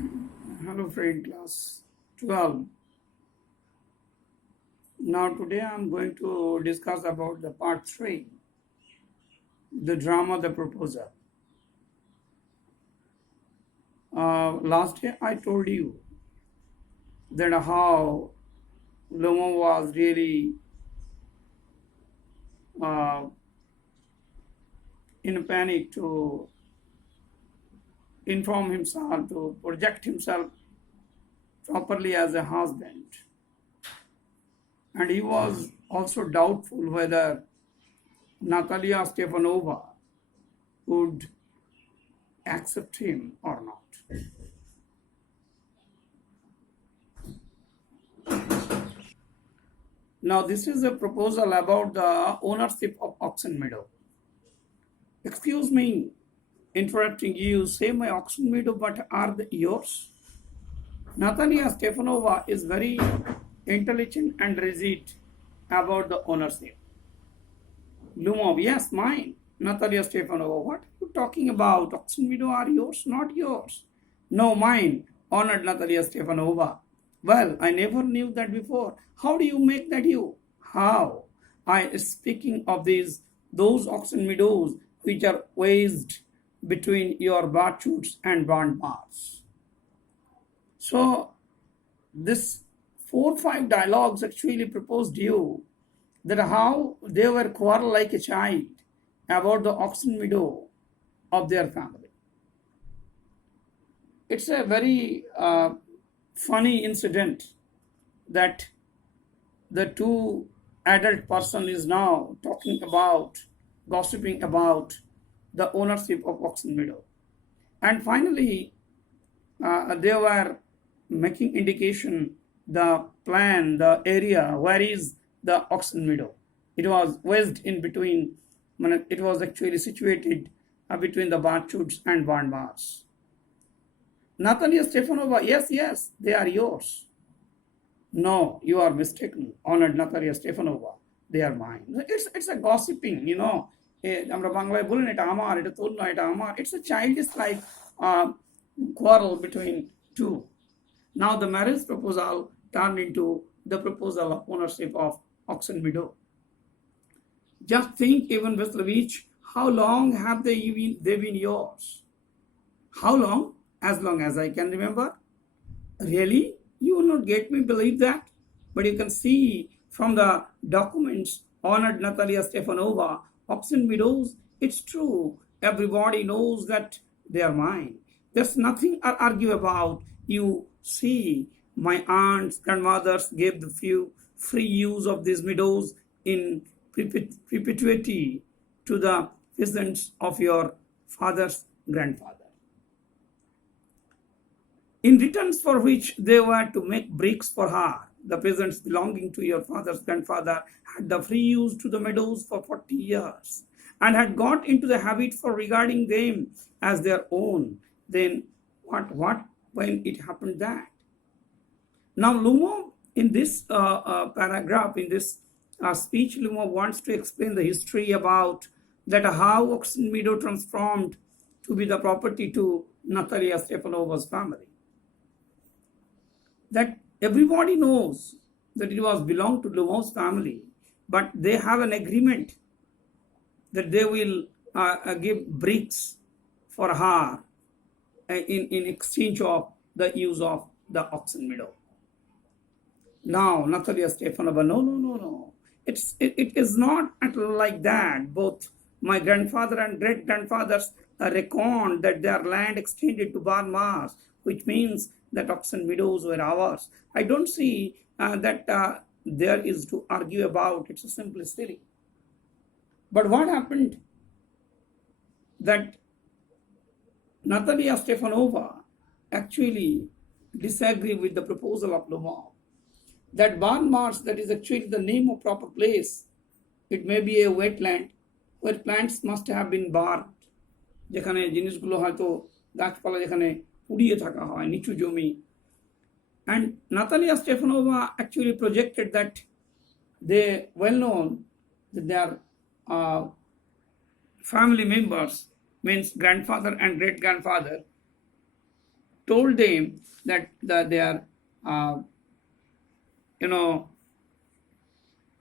Hello friend, class 12. Now today I am going to discuss about the part 3, the drama, the proposal. Last year I told you that how Lomo was really uh, in a panic to inform himself, to project himself properly as a husband. And he was also doubtful whether Natalia Stepanova would accept him or not. Now, this is a proposal about the ownership of oxen meadow. Excuse me, interrupting you, say my oxen meadow, but are they yours? Natalia Stepanova is very intelligent and rigid about the ownership. Lumov, yes, mine. Natalia Stepanova, what are you talking about? Oxen meadow are yours, not yours. No, mine, honored Natalia Stepanova. Well, I never knew that before. How do you make that you? How? I speaking of those oxen meadows which are wedged between your barchoots and barn bars. So this 4-5 dialogues actually proposed you that how they were quarrel like a child about the oxen meadow of their family. It's a very funny incident that the two adult person is now talking about, gossiping about the ownership of oxen meadow. And finally, they were making indication the plan, the area, where is the oxen meadow. It was wedged in between, it was actually situated between the barchoots and barn bars. Natalia Stepanova, yes, they are yours. No, you are mistaken, honored Natalia Stepanova. They are mine. It's a gossiping, it's a childish like quarrel between two. Now the marriage proposal turned into the proposal of ownership of oxen meadow. Just think, Ivan Veslovich, how long have they been yours? How long? As long as I can remember. Really? You will not get me believe that. But you can see from the documents, honored Natalia Stepanova, oxen meadows, it's true. Everybody knows that they are mine. There's nothing to argue about. You see, my aunts, grandmothers gave the few free use of these meadows in perpetuity to the peasants of your father's grandfather. In return for which they were to make bricks for her. The peasants belonging to your father's grandfather had the free use to the meadows for 40 years and had got into the habit for regarding them as their own. Then what when it happened that? Now Lumo in this paragraph, in this speech, Lumo wants to explain the history about that how oxen meadow transformed to be the property to Natalia Stepanova's family. That everybody knows that it was belonged to Lumo's family, but they have an agreement that they will give bricks for her in exchange of the use of the oxen meadow. Now, Natalia Stepanova, no. It is not like that. Both my grandfather and great grandfathers reckoned that their land extended to barn bars, which means that oxen meadows were ours. I don't see that there is to argue about. It's simply silly. But what happened that Natalia Stepanova actually disagreed with the proposal of Lomov. That barn bars, that is actually the name of proper place. It may be a wetland where plants must have been burned. যেখানে জিনিসগুলো হয়তো গাছপালা যেখানে পুড়িয়ে থাকা হয় নিচু জমি. And Natalia Stepanova actually projected that they well known that their family members, means grandfather and great grandfather, told them that their uh,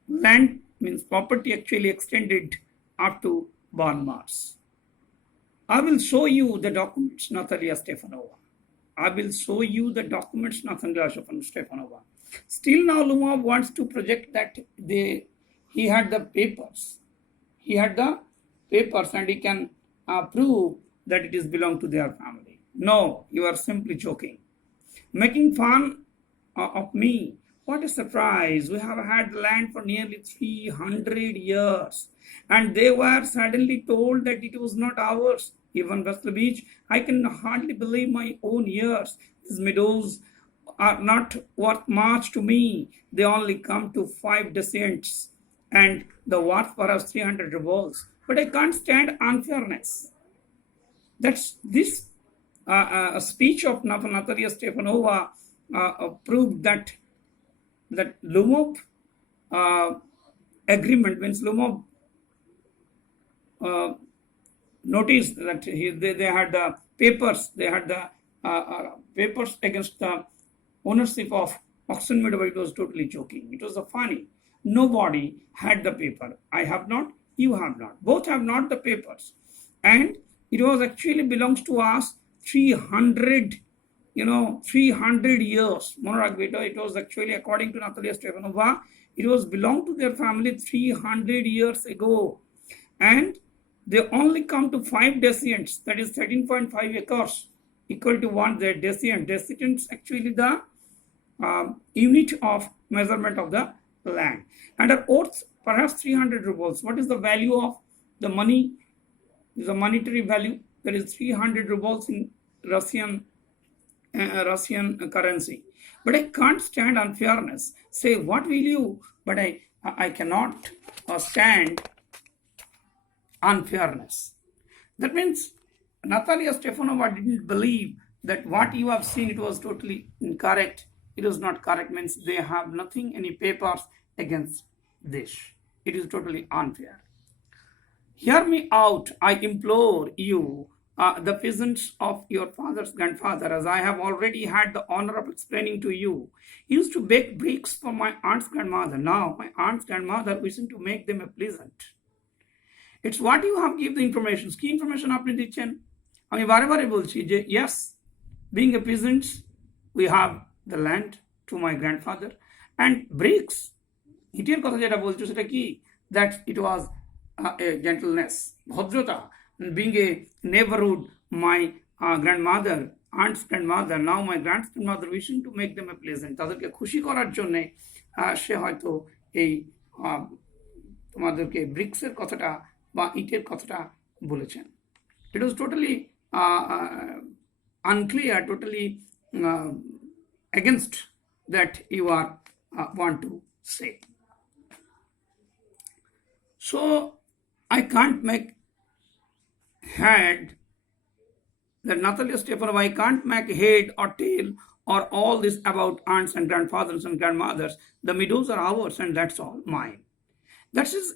land means property actually extended up to Mars. I will show you the documents, Natalia Stefanova. I will show you the documents, Natalia Stefanova. Still now Lumov wants to project that he had the papers. He had the papers and he can prove that it is belong to their family. No, you are simply joking. Making fun of me. What a surprise. We have had land for nearly 300 years and they were suddenly told that it was not ours. Even Westler Beach, I can hardly believe my own ears. These meadows are not worth much to me. They only come to 5 descents and the worth perhaps 300 rubles. But I can't stand unfairness. That's this speech of Natalia Stefanova proved that Lumov agreement means Lumov noticed that they had the papers, papers against the ownership of oxen meadow. It was totally joking. It was funny. Nobody had the paper. I have not, you have not. Both have not the papers. And it was actually belongs to us 300 years. It was actually, according to Natalia Stefanova, it was belonged to their family 300 years ago. And they only come to 5 decients, that is 13.5 acres, equal to 1 decient. Decients actually the unit of measurement of the land. And are worth perhaps 300 rubles. What is the value of the money? The monetary value, that is 300 rubles in Russian currency. But I can't stand unfairness. Say, what will you? But I cannot stand unfairness. That means Natalia Stefanova didn't believe that what you have seen, it was totally incorrect. It was not correct, means they have nothing, any papers against this. It is totally unfair. Hear me out, I implore you, the peasants of your father's grandfather, as I have already had the honor of explaining to you, used to bake bricks for my aunt's grandmother. Now my aunt's grandmother wishing to make them a pleasant. It's what you have give the information. Key information আপনি দিচ্ছেন আমি বারে বারে বলছি যে yes, being a peasant, we have the land to my grandfather and bricks. ইটের কথা যেটা বলছো সেটা কি? That it was a gentleness, ভদ্রতা. Being a neighborhood, my grandmother, aunt's grandmother, now my grandmother wishing to make them a pleasant. তাদেরকে খুশি করার জন্য সে হয়তো এই তোমাদেরকে ব্রিক্সের কথাটা বা ইটের কথাটা বলেছেন. It was totally unclear, totally against that you are want to say. So I can't make head that Natalia Stefanova, I can't make head or tail or all this about aunts and grandfathers and grandmothers. The meadows are ours and that's all mine. That is,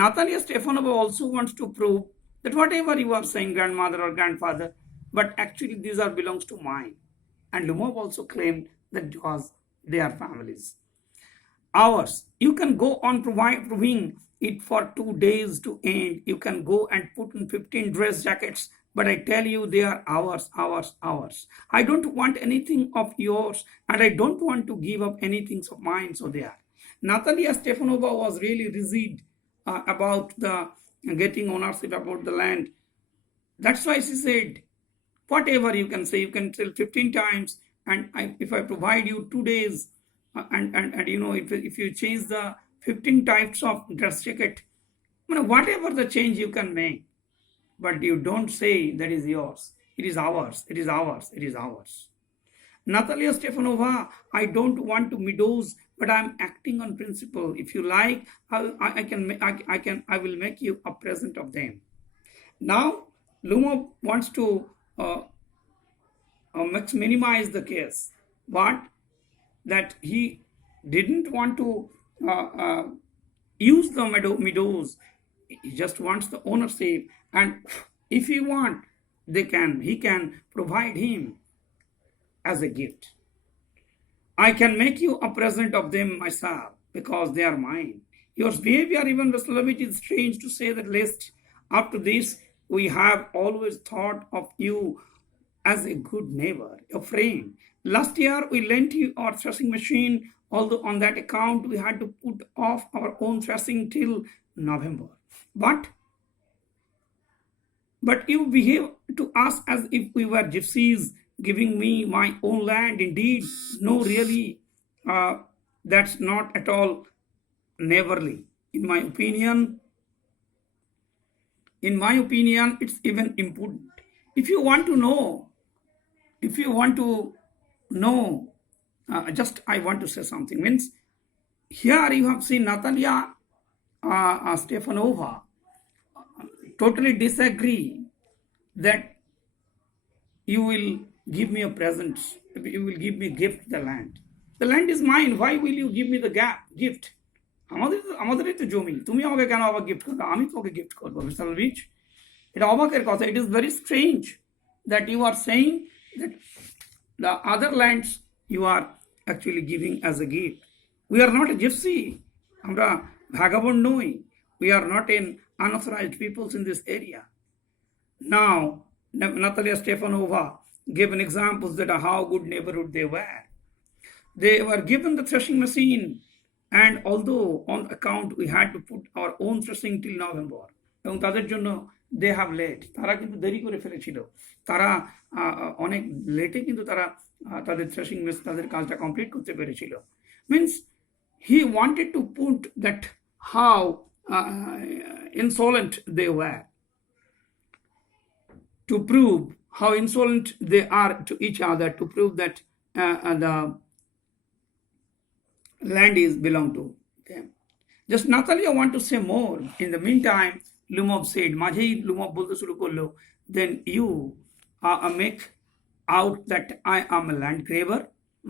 Natalia Stefanova also wants to prove that whatever you are saying, grandmother or grandfather, but actually these are belongs to mine. And Lumov also claimed that it was their families. Ours. You can go on proving it for 2 days to end. You can go and put in 15 dress jackets, but I tell you they are ours, ours, ours. I don't want anything of yours and I don't want to give up anything of mine, so they are. Natalia Stefanova was really rigid about the getting ownership about the land. That's why she said, whatever you can say, you can tell 15 times and if I provide you 2 days and you know, if you change the 15 types of dress jacket, you know, whatever the change you can make, but you don't say that is yours. It is ours, it is ours, it is ours. Natalia Stefanova, I don't want to meadows, but I'm acting on principle. If you like, I will make you a present of them. Now Lumov wants to minimize the case, but that he didn't want to use the meadows. He just wants the ownership, and if he want, he can provide him as a gift. I can make you a present of them myself because they are mine. Your behavior, even Vaslavic, is strange to say the least. After this, we have always thought of you as a good neighbor, a friend. Last year, we lent you our threshing machine, although on that account we had to put off our own threshing till November. But you behave to us as if we were gypsies, giving me my own land. Indeed, no, really, that's not at all neighborly. In my opinion, it's even imprudent. If you want to know, just I want to say something. Means here you have seen Natalia Stefanova totally disagree that you will give me a present, you will give me gift the land. The land is mine. Why will you give me the gift? আমাদেরই তো জমি, তুমি আমাকে কেন আবার gift করবে? আমি তোমাকে গিফট করবো। মিস্টার রিচ, এটা অবাকের কথা। It is very strange that you are saying that the other lands you are actually giving as a gift. We are not a gypsy. আমরা vagabond নই. We are not in unauthorized peoples in this area. Now, Natalia Stefanova gave an example that how good neighborhood they were. They were given the threshing machine, and although on account we had to put our own threshing till November, এবং তাদের জন্য they have late, তারা কিন্তু দেরি করে ফেলেছিল, তারা অনেক লেটে কিন্তু তারা তাদের threshing machine তাদের কাজটা কমপ্লিট করতে পেরেছিল. Means he wanted to put that how insolent they were, to prove how insolent they are to each other, to prove that the land is belong to them. Just Natalia want to say more. In the meantime, Lumov said, মাঝেই Lumov বলতে শুরু করলো, then you make out that I am a land grabber.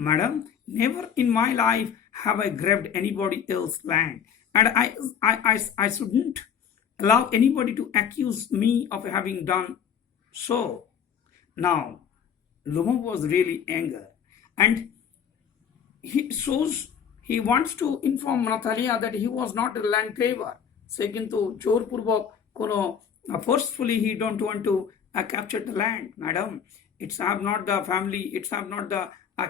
Madam, never in my life have I grabbed anybody else's land, and I shouldn't allow anybody to accuse me of having done so. Now, Lumov was really angry, and he wants to inform Natalia that he was not a land grabber. সে কিন্তু জোরপূর্বক কোনো forcefully he don't want to capture the land. Madam, it's not the family, it's not the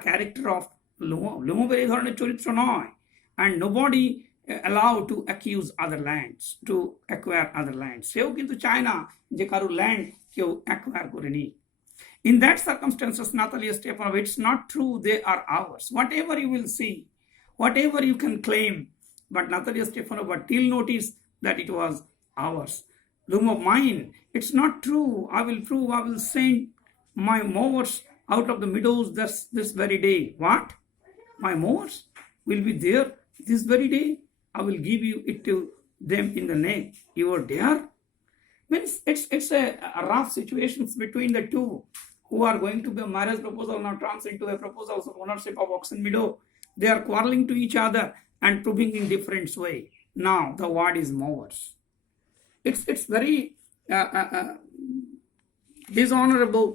character of Lumov. Lumover এই ধরনের চরিত্র নয়, and nobody allowed to accuse other lands, to acquire other lands. সেও কিন্তু চায় না যে কারো ল্যান্ড কেউ acquire করে নিক. In that circumstances, Natalia Stepanova, it's not true they are ours. Whatever you will see, whatever you can claim, but Natalia Stepanova till notice that it was ours. Lumov, mine. It's not true. I will prove. I will send my mowers out of the meadows this very day. What? My mowers will be there this very day. I will give you it to them in the neck. You are there. Means it's a rough situations between the two who are going to be a marriage proposal now turns into a proposal of ownership of oxen meadow. They are quarreling to each other and proving in different way. Now the word is mowers. It's very dishonorable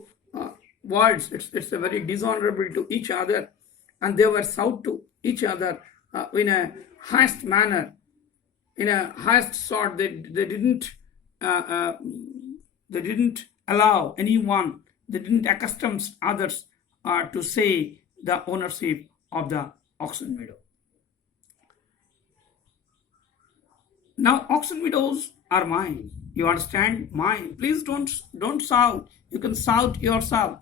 words. It's a very dishonorable to each other, and they were shout to each other in a highest manner, in a highest sort. They didn't allow anyone. They didn't accustom others to say the ownership of the oxen meadow. Now oxen meadows are mine. You understand? Mine. Please don't shout. You can shout yourself.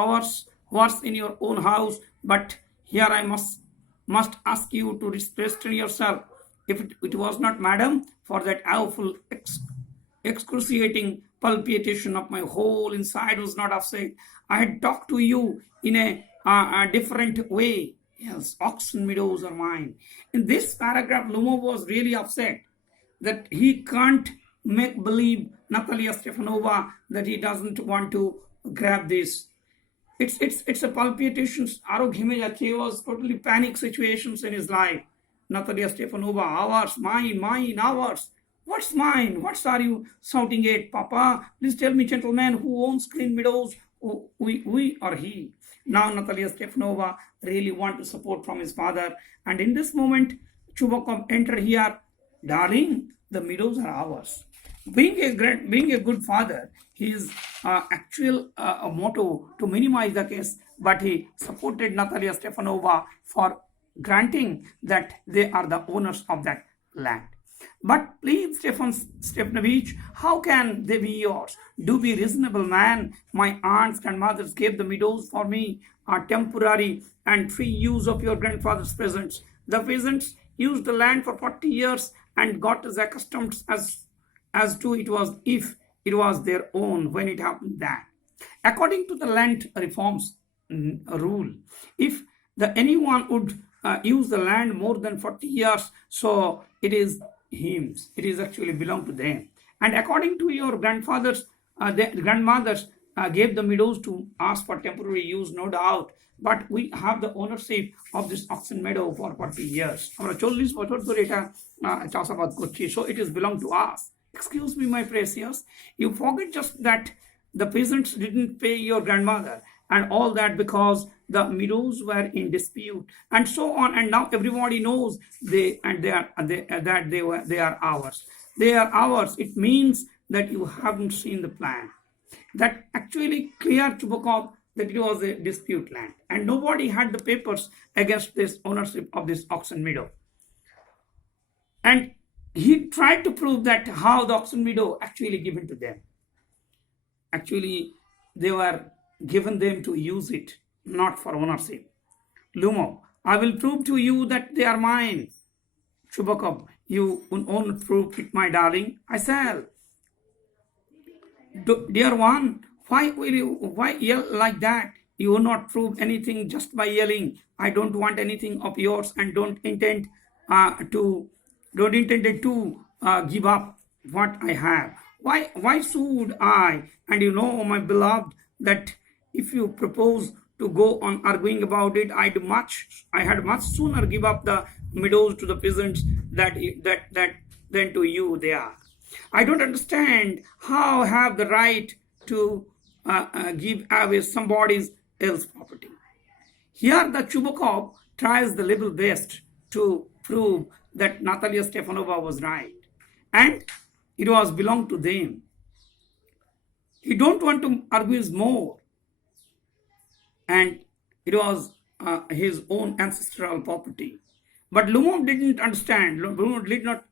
Ours in your own house. But here I must ask you to restrain yourself. If it was not, madam, for that awful excruciating palpitation of my whole inside was not upset, I had talked to you in a different way. Yes, oxen meadows are mine. In this paragraph, Lumov was really upset that he can't make believe Natalia Stefanova that he doesn't want to grab this. It's a palpitations. আরো ঘেমে যাচ্ছে. He was totally panic situations in his life. Natalia Stefanova, ours, mine, ours. What's mine? What are you shouting at, Papa? Please tell me, gentlemen, who owns green meadows? we or he. Now Natalia Stefanova really want to support from his father, and in this moment, Chubakov enter here. Darling, the meadows are ours. Being a good father, his actual motto to minimize the case, but he supported Natalia Stefanova for granting that they are the owners of that land. But please, Stefanovich, how can they be yours? Do be reasonable, man. My aunts and mothers gave the meadows for me, a temporary and free use of your grandfather's presents. The peasants used the land for 40 years and got as accustomed as to it was if it was their own when it happened that. According to the land reforms rule, if anyone would use the land more than 40 years, so it is hymns. It is actually belong to them. And according to your grandfathers, grandmothers gave the meadows to us for temporary use, no doubt. But we have the ownership of this oxen meadow for 40 years. So it is belong to us. Excuse me, my precious. You forget just that the peasants didn't pay your grandmother and all that because the meadows were in dispute and so on. And now everybody knows they are ours. They are ours. It means that you haven't seen the plan. That actually cleared Chubakov that it was a dispute land and nobody had the papers against this ownership of this oxen meadow. And he tried to prove that how the oxen meadow actually given to them. Actually, they were given them to use it, not for ownership. Lumov, I will prove to you that they are mine. Chubakov, you won't prove it, my darling. I shall. Dear one, why yell like that? You will not prove anything just by yelling. I don't want anything of yours and don't intend to give up what I have. Why should I? And you know, my beloved, that if you propose to go on arguing about it, I had much sooner give up the meadows to the peasants than to you they are. I don't understand how I have the right to give away somebody else's property. Here the Chubakov tries the level best to prove that Natalia Stefanova was right and it was belonged to them. He don't want to argue more and it was his own ancestral property. But Lumov didn't understand. Lumov did not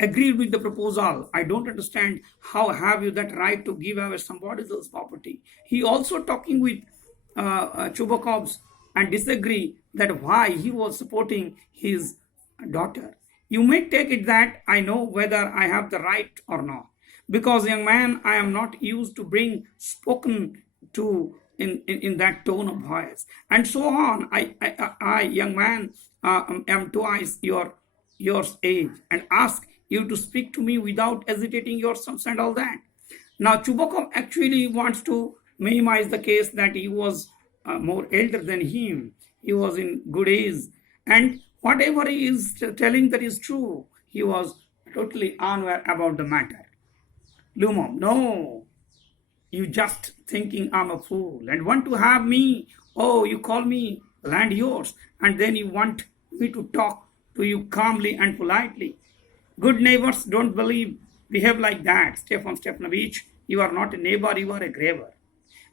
agree with the proposal. I don't understand how have you that right to give away somebody else's property. He also talking with Chubakovs and disagree that why he was supporting his daughter. You may take it that I know whether I have the right or not. Because, young man, I am not used to being spoken to in that tone of voice. And so on. I young man, am twice your age and ask you to speak to me without hesitating your sons and all that. Now, Chubakov actually wants to minimize the case that he was more elder than him. He was in good age. And whatever he is telling that is true, he was totally unaware about the matter. Lumov, no, you just thinking I'm a fool and want to have me. Oh, you call me land yours and then you want me to talk to you calmly and politely. Good neighbors don't behave like that. Stefan Stefanovich, you are not a neighbor, you are a graver.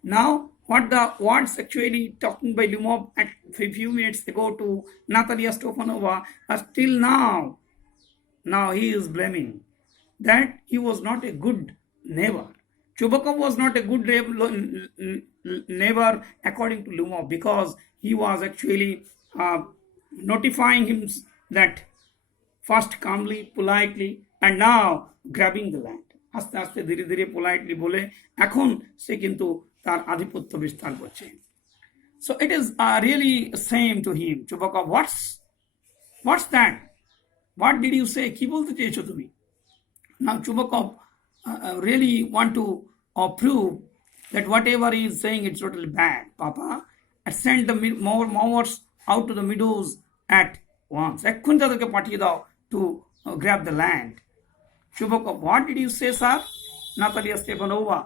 Now, what the words actually talking by Lumov a few minutes ago to Natalia Stefanova are still now he is blaming that he was not a good neighbor. Chubakov was not a good neighbor according to Lumov because he was actually notifying him that first calmly, politely, and now grabbing the land. আস্তে আস্তে ধীরে ধীরে politely বলে এখন সে কিন্তু তার আধিপত্য বিস্তার করছে. So it is really same to him. Chubakov, what's that? What did you say? কি বলতে চেয়েছো তুমি? Now Chubakov really want to prove that whatever he is saying is totally bad. Papa, send the mowers out to the meadows at once. এক্ষুনি তাদেরকে পাঠিয়ে দাও to grab the land. Chubakov, what did you say, sir? Natalia Stefanova.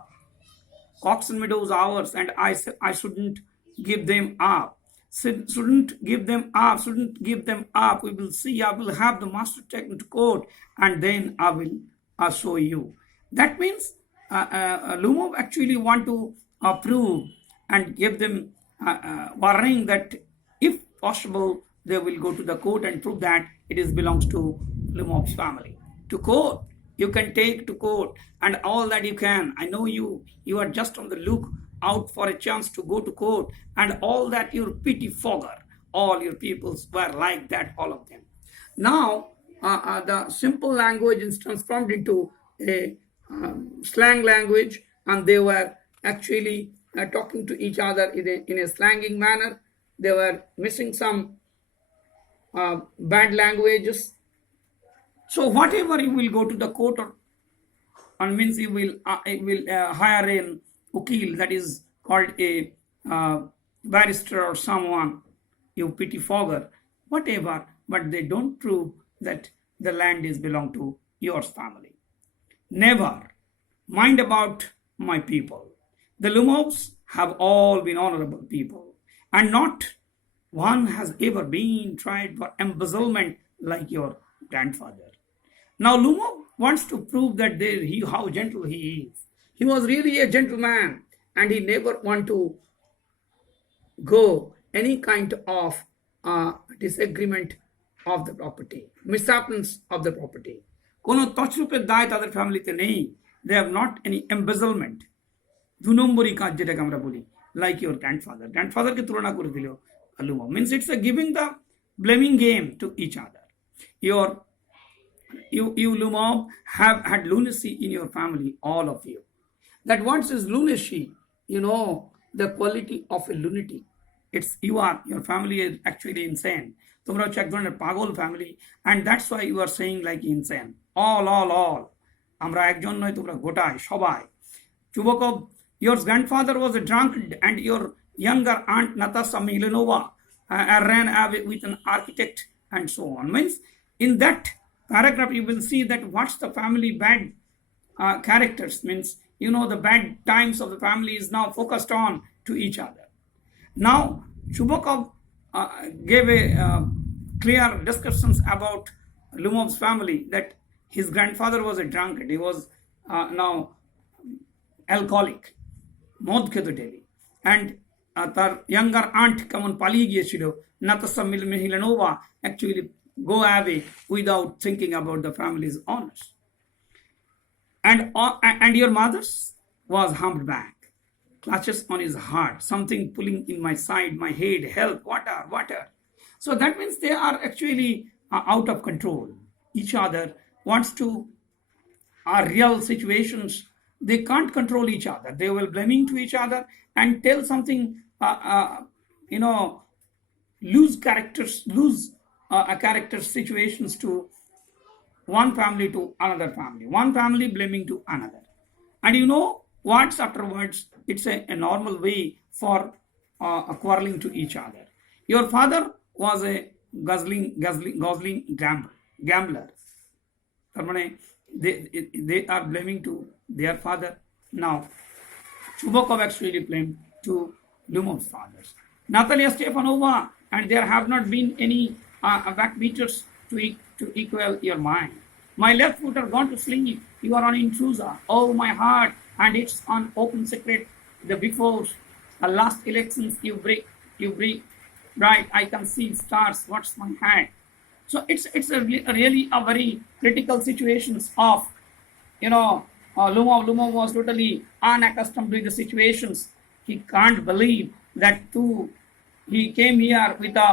oxen meadows ours, and I shouldn't give them up. Shouldn't give them up, shouldn't give them up. We will see, I will have the master taken to court, and then I will show you. That means Lumov actually want to prove and give them warning that if possible, they will go to the court and prove that it is belongs to Lumov's family. To court, you can take to court and all that you can. I know you are just on the look out for a chance to go to court, and all that your pity fogger, all your peoples were like that, all of them. Now, the simple language is transformed into a slang language, and they were actually talking to each other in a slanging manner. They were missing some bad languages. So whatever you will go to the court, and means you will hire an ukil, that is called a barrister or someone, you pettifogger, whatever, but they don't prove that the land is belong to your family. Never mind about my people. The Lumovs have all been honorable people, and not one has ever been tried for embezzlement like your grandfather. Now Lumov wants to prove that how gentle he is. He was really a gentleman, and he never want to go any kind of disagreement of the property, mishaps of the property. কোনো তছরূপের দায় তাদের ফ্যামিলিতে নেই. They have not any embezzlement. 2 নম্বরই কাজ যেটাকে আমরা বলি, like your grandfather. গ্র্যান্ডফাদারকে তুলনা করে দিল Lumov. Means it's a giving the blaming game to each other. You Lumov have had lunacy in your family, all of you. That what is lunacy? You know the quality of a lunatic. It's your family is actually insane. তোমরা হচ্ছে এক ধরনের পাগল family, and that's why you are saying like insane. All. আমরা একজন নয়, তোমরা গোটায় সবাই. Chubakov, your grandfather was a drunkard, and your younger aunt Natasha Milanova ran away with an architect, and so on. Means in that paragraph you will see that what's the family bad characters, means the bad times of the family is now focused on to each other. Now Chubakov gave a clear discussions about Lumov's family, that his grandfather was a drunkard. He was now alcoholic, মদ খেত daily, and তার younger aunt কেমন পালিয়ে গিয়েছিল, Natasha Milanova actually go away without thinking about the family's honors. And your mother's was humped back, clutches on his heart, something pulling in my side, my head, help, water. So that means they are actually out of control. Each other wants to real situations. They can't control each other. They will blaming to each other and tell something, lose character situations to one family to another family, one family blaming to another. And what's afterwards, it's a normal way for quarreling to each other. Your father was a guzzling gambler. They are blaming to their father. Now Chubakov actually blamed to Lumov's fathers. Natalia Stepanova, and there have not been any backbeaters to equal your mind. My left foot are gone to sleep. You are on intruser. Oh, my heart, and it's on open secret. The before the last elections you break. Right, I can see stars. What's my hand? So it's really a very critical situations of Lumov was totally unaccustomed to the situations. He can't believe that he came here with a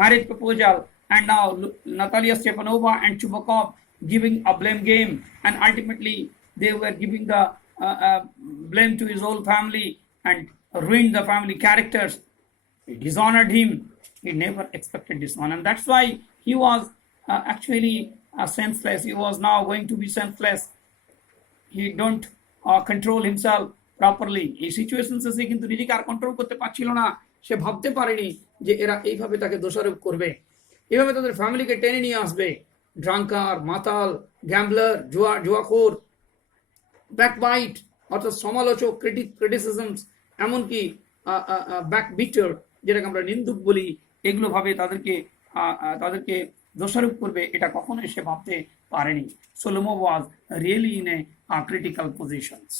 marriage proposal, and now Natalia Stepanova and Chubakov giving a blame game, and ultimately they were giving the blame to his whole family and ruined the family characters. He dishonored him. He never expected this one, and that's why he was actually senseless. He was now going to be senseless. He don't control himself properly. এই সিচুয়েশনসে কিন্তু নিজেকে আর control করতে পারছিল না. সে ভাবতে পারেনি যে এরা এইভাবে তাকে দোষারোপ করবে, এইভাবে তাদের ফ্যামিলিকে টেনে নিয়ে আসবে. ড্রাঙ্কার, মাতাল, গ্যাম্বলার, জুয়াখোর, ব্যাকবাইট, অর্থাৎ সমালোচক, ক্রিটিসিজমস, এমনকি ব্যাকবিটার, যেটাকে আমরা নিন্দুক বলি, এগুলো ভাবে তাদেরকে দোষারোপ করবে, এটা কখনোই সে ভাবতে পারেনি। Solomon was really in a critical positions.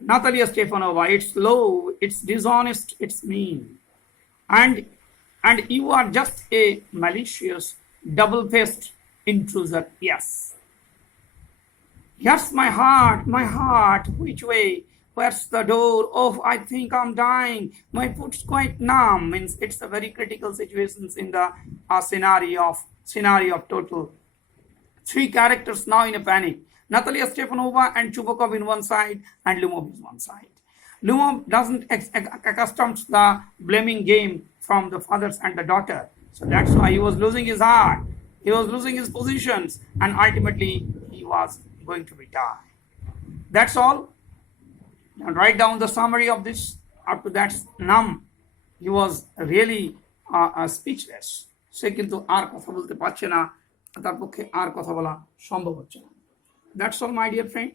Natalia Stefanova, it's low, it's dishonest, it's mean. And you are just a malicious, double-faced intruder. Yes. Here's my heart, which way? Where's the door? Oh, I think I'm dying. My foot's quite numb. Means it's a very critical situations in the scenario of total. Three characters now in a panic. Natalia Stepanova and Chubakov in one side, and Lumov is one side. Lumov doesn't accustomed to the blaming game from the fathers and the daughter. So that's why he was losing his heart. He was losing his positions, and ultimately he was going to be died. That's all. And write down the summary of this. Up to that numb, he was really speechless. সে কিন্তু আর কথা বলতে পারছে না, তার পক্ষে আর কথা বলা সম্ভব হচ্ছে না। That's all my dear friend.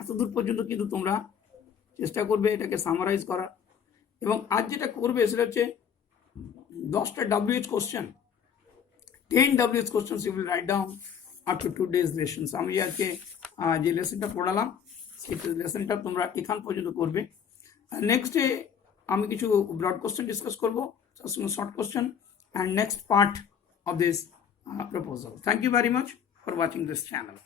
এত দূর পর্যন্ত কিন্তু তোমরা চেষ্টা করবে এটাকে সামারাইজ করার, এবং আজ যেটা করবে সেটা হচ্ছে 10টা WH question, 10 WH question you will write down after 2 days lessons. আমি আজকে যে লেসনটা পড়ালাম সেই লেসনটা তোমরা এখান পর্যন্ত করবে। নেক্সট ডে আমি কিছু ব্রড কোশ্চেন ডিসকাস করবো, short question, and next part of this proposal. Thank you very much for watching this channel.